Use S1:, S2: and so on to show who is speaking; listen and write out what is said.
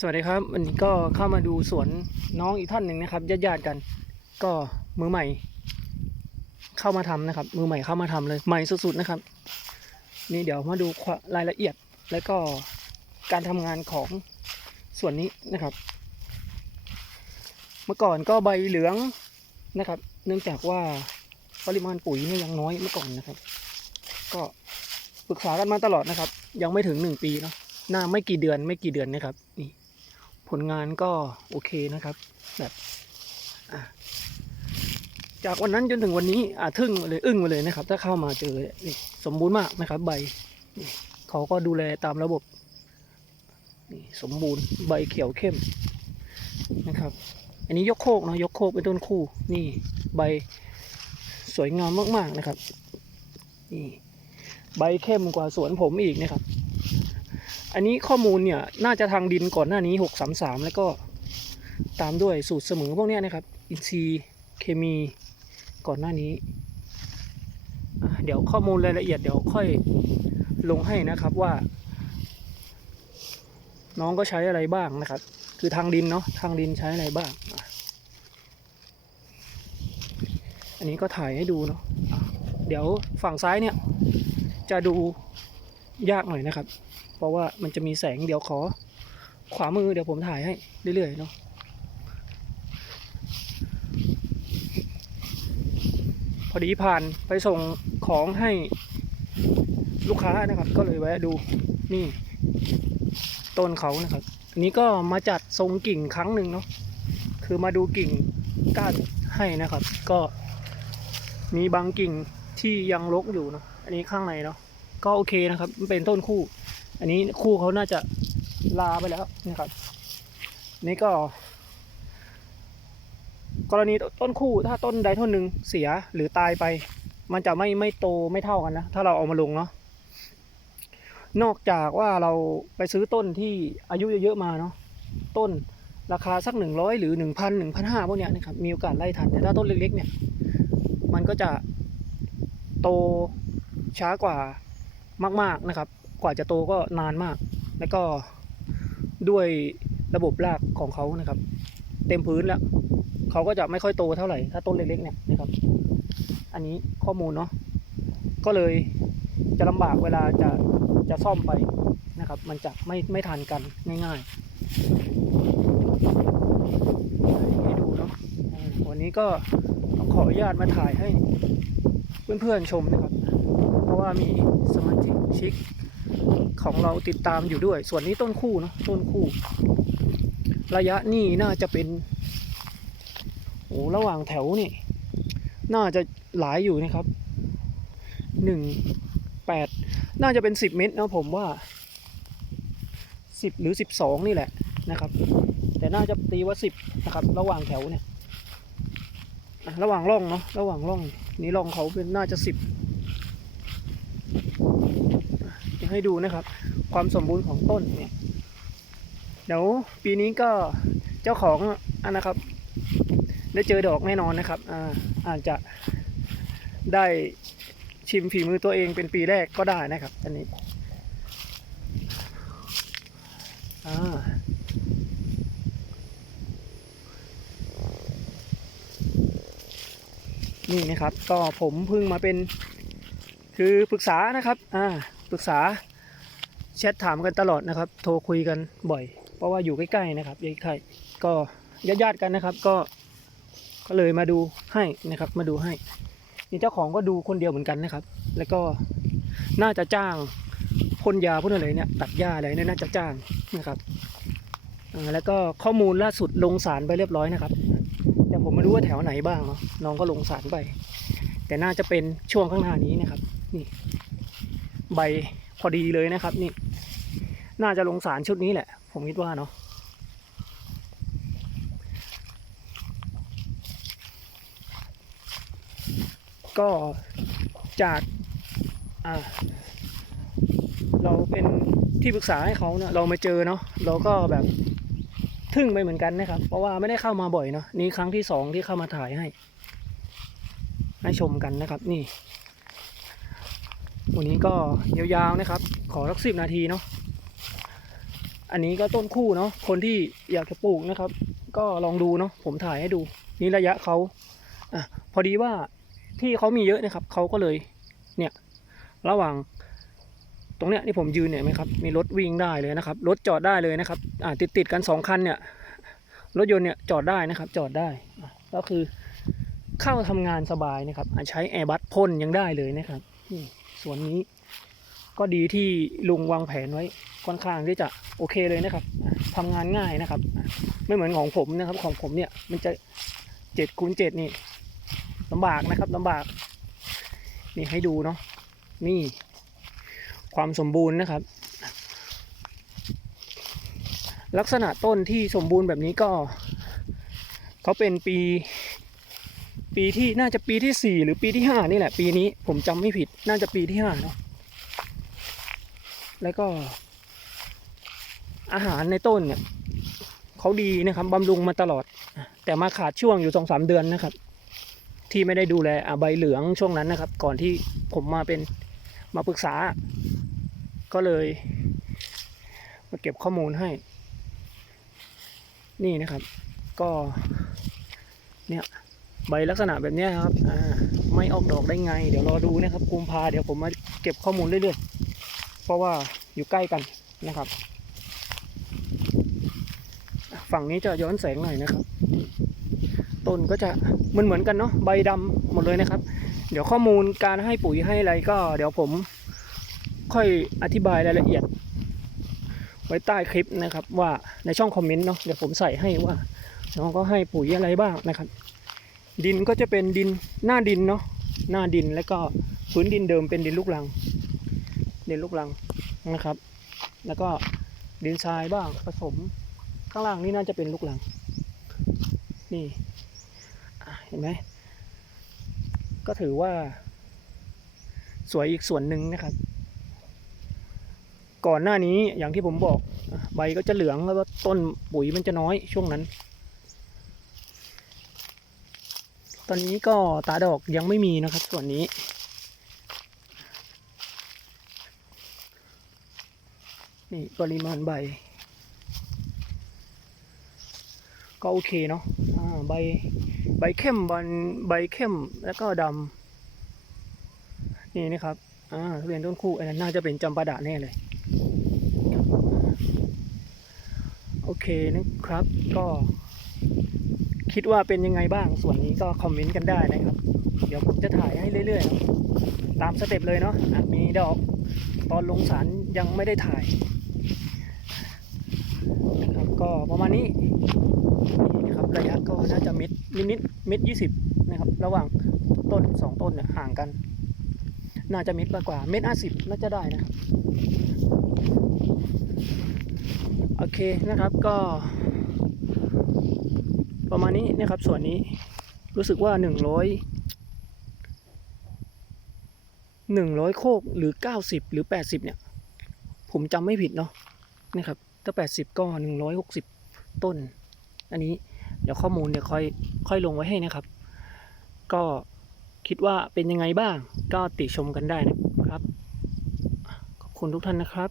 S1: สวัสดีครับวันนี้ก็เข้ามาดูสวนน้องอีกท่านหนึ่งนะครับญาติญาติๆกัน ก็มือใหม่ เข้ามาทำนะครับ มือใหม่เข้ามาทำเลยใหม่สุดๆนะครับ นี่เดี๋ยวมาดูความรายละเอียดและก็การทำงานของส่วนนี้นะครับ เมื่อก่อนก็ใบเหลืองนะครับ เนื่องจากว่าปริมาณปุ๋ยเนี่ยยังน้อยเมื่อก่อนนะครับ ก็ปรึกษากันมาตลอดนะครับ ยังไม่ถึงหนึ่งปีเนาะหน้าไม่กี่เดือนไม่กี่เดือนนะครับนี่ ผลงานก็โอเคนะครับ แบบจากวันนั้นจนถึงวันนี้อะทึ่งมาเลยอึ้งมาเลยนะครับ ถ้าเข้ามาเจอนี่สมบูรณ์มากนะครับ ใบนี่เขาก็ดูแลตามระบบนี่สมบูรณ์ใบเขียวเข้มนะครับ อันนี้ยกโคกเนาะยกโคกเป็นต้นคู่ นี่ใบสวยงามมากๆนะครับ นี่ใบเข้มกว่าสวนผมอีกนะครับ อันนี้ข้อมูลเนี่ยน่าจะทางดินก่อนหน้านี้ 633 แล้วก็ตามด้วยสูตรเสมอพวกนี้นะครับ อินทรีย์เคมีก่อนหน้านี้ เดี๋ยวข้อมูลรายละเอียดเดี๋ยวค่อยลงให้นะครับว่า น้องก็ใช้อะไรบ้างนะครับ คือทางดินเนาะทางดินใช้อะไรบ้าง อันนี้ก็ถ่ายให้ดูเนาะเดี๋ยวฝั่งซ้ายเนี่ยจะดูยากหน่อยนะครับ เพราะว่ามันจะมีแสงเดี๋ยวขอ ขวามือเดี๋ยวผมถ่ายให้เรื่อยๆเนาะพอดีผ่านไปส่งของให้ลูกค้านะครับ ก็เลยแวะดูนี่ ต้นเขานะครับอันนี้ก็มาจัดทรงกิ่งครั้งหนึ่งเนาะคือมาดูกิ่งก้านให้นะครับ ก็มีบางกิ่งที่ยังรกอยู่เนาะอันนี้ข้างในเนาะก็โอเคนะครับ มันเป็นต้นคู่ อันนี้คู่เขาน่าจะลาไปแล้วนะครับนี่ก็ กรณีต้นคู่ถ้าต้นใดต้นหนึ่งเสียหรือตายไป มันจะไม่ไม่โตไม่เท่ากันนะ ถ้าเราเอามาลงเนาะนอกจากว่าเราไปซื้อต้นที่อายุเยอะๆมาเนาะต้นราคาสักหนึ่งร้อยหรือหนึ่งพันหนึ่งพันห้าพวกเนี้ยนะครับมีโอกาสไล่ทันแต่ถ้าต้นเล็กๆเนี่ย มันก็จะโตช้ากว่ามากๆนะครับ กว่าจะโตก็นานมาก แล้วก็ด้วยระบบรากของเขานะครับ เต็มพื้นแล้วเขาก็จะไม่ค่อยโตเท่าไหร่ถ้าต้นเล็กๆเนี่ยนะครับ อันนี้ข้อมูลเนาะก็เลยจะลำบากเวลาจะจะซ่อมไปนะครับ มันจะไม่ไม่ทันกันง่ายๆให้ดูเนาะวันนี้ก็ขออนุญาตมาถ่ายให้เพื่อนๆชมนะครับ เพราะว่ามีสมาชิกชิก ของเราติดตามอยู่ด้วย ส่วนนี้ต้นคู่เนาะต้นคู่ ระยะนี่น่าจะเป็นโอ้ระหว่างแถวนี่ น่าจะหลายอยู่นะครับหนึ่งแปดน่าจะเป็นสิบเมตรนะผมว่าสิบหรือสิบสองนี่แหละนะครับ แต่น่าจะตีว่าสิบนะครับ ระหว่างแถวเนี่ยอะระหว่างร่องเนาะระหว่างร่อง นี่ร่องเขาเป็นน่าจะสิบ ให้ดูนะครับ ความสมบูรณ์ของต้นเนี่ยเดี๋ยวปีนี้ก็เจ้าของอันนะครับ ได้เจอดอกแน่นอนนะครับอ่าอาจจะได้ชิมฝีมือตัวเองเป็นปีแรกก็ได้นะครับ อันนี้อ่านี่นะครับก็ผมเพิ่งมาเป็นคือปรึกษานะครับ อ่า ปรึกษาแชทถามกันตลอดนะครับ โทรคุยกันบ่อย เพราะว่าอยู่ใกล้ๆนะครับใกล้ๆก็ญาติๆกันนะครับ ก็ก็เลยมาดูให้นะครับ มาดูให้นี่เจ้าของก็ดูคนเดียวเหมือนกันนะครับ แล้วก็น่าจะจ้างพ่นยาพ่นอะไรเนี่ยตัดหญ้าอะไรเนี่ยน่าจะจ้างนะครับแล้วก็ข้อมูลล่าสุดลงสารไปเรียบร้อยนะครับ แต่ผมไม่รู้ว่าแถวไหนบ้างเนาะน้องก็ลงสารไป แต่น่าจะเป็นช่วงข้างหน้านี้นะครับ นี่ ใบพอดีเลยนะครับ นี่ น่าจะลงสารชุดนี้แหละ ผมคิดว่าเนาะก็จากอ่าเราเป็นที่ปรึกษาให้เขาเนะเรามาเจอเนาะเราก็แบบทึ่งไปเหมือนกันนะครับ เพราะว่าไม่ได้เข้ามาบ่อยเนาะนี่ครั้งที่สองที่เข้ามาถ่ายให้ ให้ชมกันนะครับ นี่ วันนี้ก็ยาวๆนะครับ ขอสักสิบนาทีเนาะอันนี้ก็ต้นคู่เนาะคนที่อยากจะปลูกนะครับ ก็ลองดูเนาะผมถ่ายให้ดู นี่ระยะเขาอะพอดีว่าที่เขามีเยอะนะครับเขาก็เลยเนี่ยระหว่างตรงเนี้ยที่ผมยืนเนี่ยไหมครับมีรถวิ่งได้เลยนะครับ รถจอดได้เลยนะครับอ่าติดติดๆกันสองคันเนี่ยรถยนต์เนี่ยจอดได้นะครับ จอดได้อะก็คือเข้าทำงานสบายนะครับอะใช้แอร์บัสพ่นยังได้เลยนะครับ สวนนี้ ก็ดีที่ลุงวางแผนไว้ค่อนข้างที่จะโอเคเลยนะครับอะทำงานง่ายนะครับ ไม่เหมือนของผมนะครับ ของผมเนี่ยมันจะเจ็ดคูณเจ็ดนี่ลำบากนะครับลำบาก นี่ให้ดูเนาะนี่ความสมบูรณ์นะครับ ลักษณะต้นที่สมบูรณ์แบบนี้ก็เขาเป็นปี ปีที่น่าจะปีที่สี่หรือปีที่ห้านี่แหละ ปีนี้ผมจำไม่ผิด น่าจะปีที่ห้าเนาะแล้วก็ อาหารในต้นเนี่ยเขาดีนะครับบำรุงมาตลอด แต่มาขาดช่วงอยู่สองสามเดือนนะครับ ที่ไม่ได้ดูแลใบเหลืองช่วงนั้นนะครับ ก่อนที่ผมมาเป็นมาปรึกษา ก็เลย มาเก็บข้อมูลให้ นี่นะครับ ก็ เนี่ย ใบลักษณะแบบนี้ครับอ่าไม่ออกดอกได้ไง เดี๋ยวรอดูนะครับกุมภาเดี๋ยวผมมาเก็บข้อมูลเรื่อยๆ เพราะว่าอยู่ใกล้กันนะครับ ฝั่งนี้จะย้อนแสงหน่อยนะครับ ต้นก็จะมือนเหมือนกันเนาะใบดำหมดเลยนะครับ เดี๋ยวข้อมูลการให้ปุ๋ยให้อะไรก็ เดี๋ยวผมค่อยอธิบายรายละเอียด ไว้ใต้คลิปนะครับ ว่าในช่องคอมเมนต์เนาะเดี๋ยวผมใส่ให้ว่าน้องก็ให้ปุ๋ยอะไรบ้างนะครับ ดินก็จะเป็นดินหน้าดินเนาะหน้าดินแล้วก็พื้นดินเดิมเป็นดินลูกรัง ดินลูกรังนะครับ แล้วก็ดินทรายบ้างผสมข้างล่างนี่น่าจะเป็นลูกรัง นี่เห็นไหมก็ถือว่า สวยอีกส่วนหนึ่งนะครับ ก่อนหน้านี้อย่างที่ผมบอก ใบก็จะเหลืองแล้วก็ต้นปุ๋ยมันจะน้อยช่วงนั้น ตอนนี้ก็ตาดอกยังไม่มีนะครับ ส่วนนี้ นี่ปริมาณใบ ก็โอเคเนาะใบใบเข้มบนใบเข้มแล้วก็ดำนี่นะครับอ่าทุเรียนต้นคู่อันนั้นน่าจะเป็นจำปาดะแน่เลยโอเคนะครับก็ คิดว่าเป็นยังไงบ้างส่วนนี้ก็คอมเมนต์กันได้นะครับ เดี๋ยวผมจะถ่ายให้เรื่อยๆนะตามสเต็ปเลยเนาะอะมีดอกตอนลงสารยังไม่ได้ถ่ายนะครับก็ประมาณนี้นี่นะครับระยะก็น่าจะเม็ดนิดๆเม็ดยี่สิบนะครับ ระหว่างต้นสองต้นเนี่ยห่างกัน น่าจะเม็ดมากกว่าเม็ดห้าสิบน่าจะได้นะครับโอเคนะครับก็ ประมาณนี้นะครับส่วนนี้รู้สึกว่าหนึ่งร้อยหนึ่งร้อยโคกหรือเก้าสิบหรือแปดสิบเนี่ย ผมจำไม่ผิดเนาะนะครับถ้าแปดสิบก็หนึ่งร้อยหกสิบต้น อันนี้เดี๋ยวข้อมูลเดี๋ยวค่อยค่อยลงไว้ให้นะครับ ก็คิดว่าเป็นยังไงบ้างก็ติชมกันได้นะครับ ขอบคุณทุกท่านนะครับ